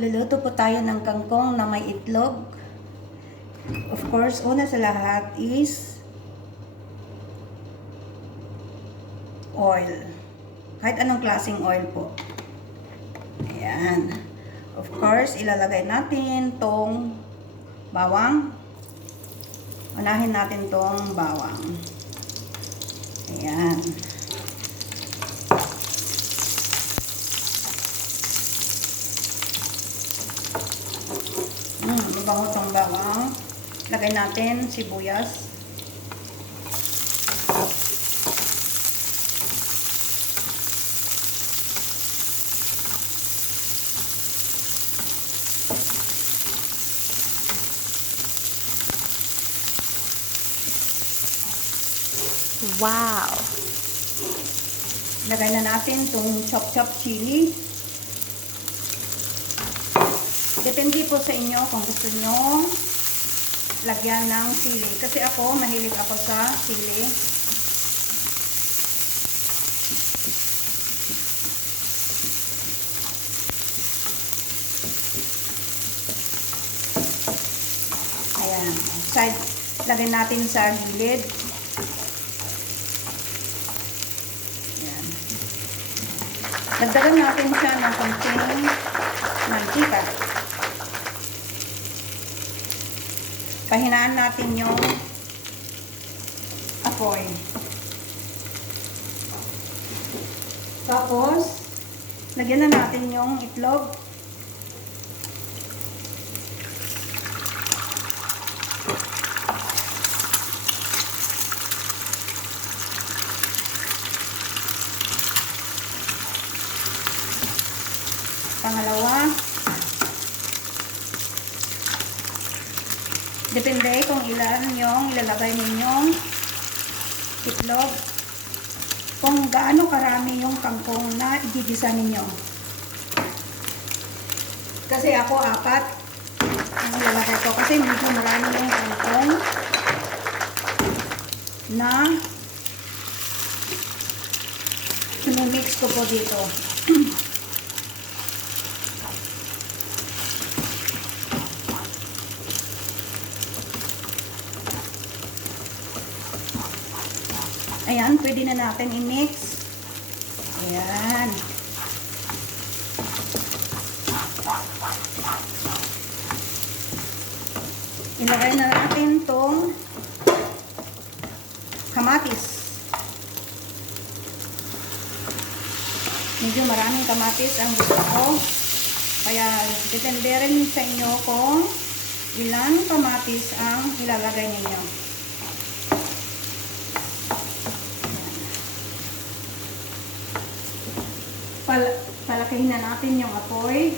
Magluto po tayo ng kangkong na may itlog. Of course, una sa lahat is oil. Kahit anong klaseng oil po. Ayan. Of course, ilalagay natin tong bawang. Unahin natin tong bawang. Ayan. Hmm, mabango tong bawang. Lagay natin sibuyas. Wow! Lagay na natin itong chop-chop chili. Depende po sa inyo kung gusto nyo lagyan ng sili. Kasi ako, mahilig ako sa sili. Ayan. Side, lagay natin sa gilid. Ayan. Dagdagan natin siya ng konting mantika. Pahinaan natin yung apoy. Tapos, lagyan na natin yung itlog. Depende kung ilan yung ilalagay ninyong itlog. Kung gaano karami yung kangkong na igigisa ninyo. Kasi ako apat ang ilalagay ko kasi medyo marami yung kangkong na mix ko po dito. Ayan, pwede na natin i-mix. Ayan. Ilagay na natin tong kamatis. Medyo maraming kamatis ang gusto ko. Kaya depende rin sa inyo kung ilan kamatis ang ilalagay ninyo. Pal palakihin na natin yung apoy.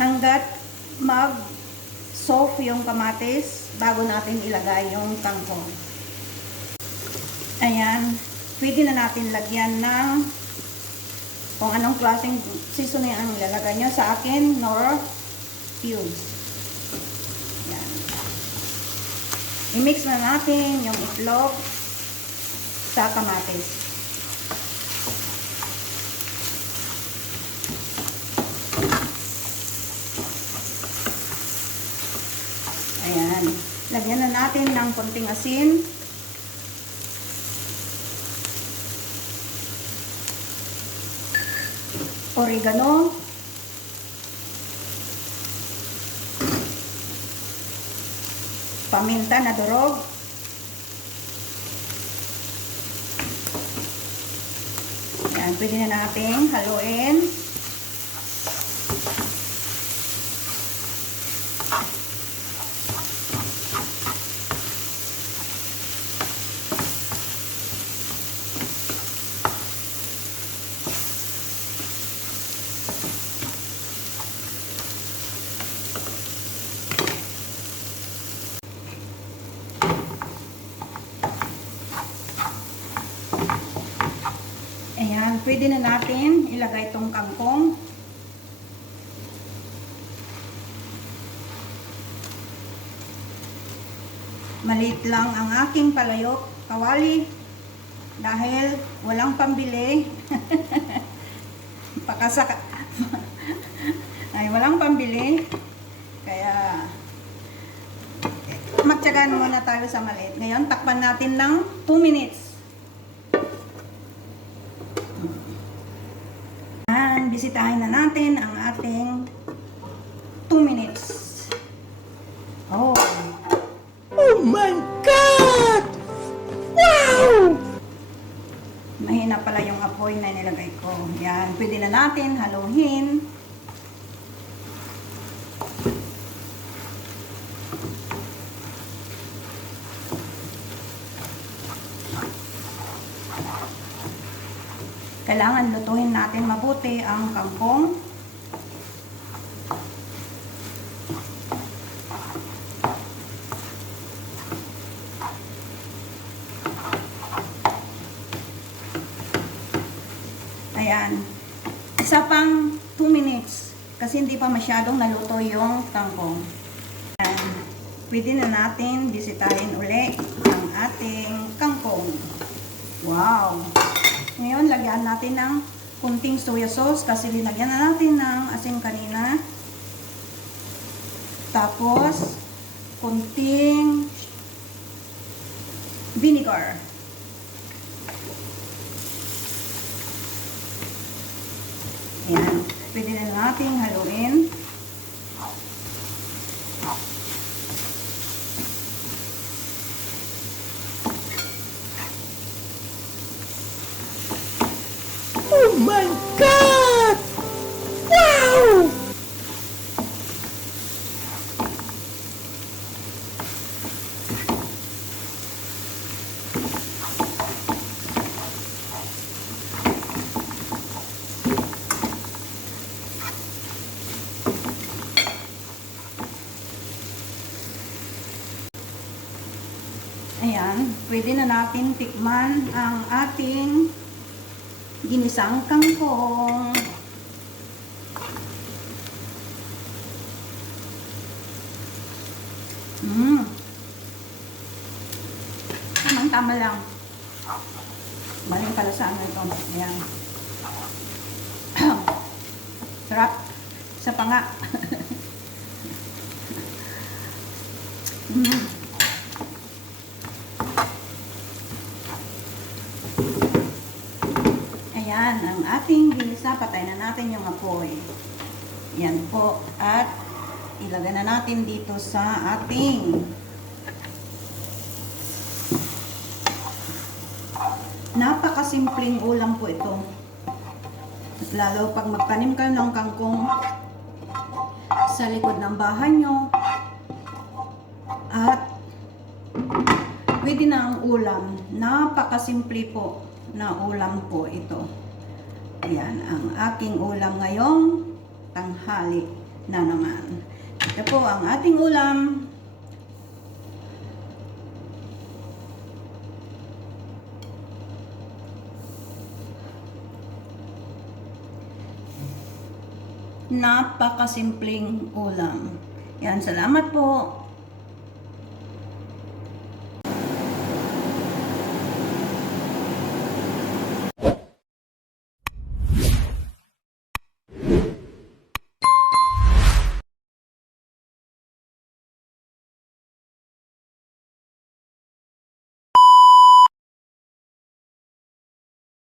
Hanggat mag soft yung kamatis bago natin ilagay yung kangkong. Ayan, pwede na natin lagyan ng kung anong klaseng seasoning ang ilalagay nyo. Sa akin, nor cubes. Yan. I-mix na natin yung itlog sa kamatis. Ayan. Lagyan na natin ng konting asin. Oregano. Paminta na durog. Yan, pwede na natin haluin. Ayan, pwede na natin ilagay itong kangkong. Maliit lang ang aking palayok, kawali, dahil walang pambili. Pakasaka. ay walang pambili. Kaya magtyagaan muna tayo sa maliit. Ngayon, takpan natin ng 2 minutes. Yan, bisitahin na natin ang ating 2 minutes. Oh. Oh my God! Wow! Mahina pala yung apoy na nilagay ko. Yan, pwede na natin haluhin. Kailangan lutuhin natin mabuti ang kangkong. Ayan. Isa pang 2 minutes kasi hindi pa masyadong naluto yung kangkong. Ayan. Pwede na natin bisitahin uli ang ating kangkong. Wow! Ngayon, lagyan natin ng kunting soya sauce kasi linagyan na natin ng asin kanina. Tapos, kunting vinegar. Ayan. Pwede na nating haluin. Pwede na natin tikman ang ating ginisang kangkong. Mmm. Tamang tama lang. Maling pala sa ano ito. Ayan. Sarap. Sa panga. mm. Ayan, ang ating ginisa, patay na natin yung apoy. Yan po. At ilagay na natin dito sa ating napakasimpleng ulam po ito. At lalo pag magtanim kayo ng kangkong sa likod ng bahay nyo at pwede na ang ulam. Napakasimple po na ulam po ito. Ayan, ang aking ulam ngayong tanghali na naman. Ito po ang ating ulam. Napakasimpleng ulam. Yan, salamat po.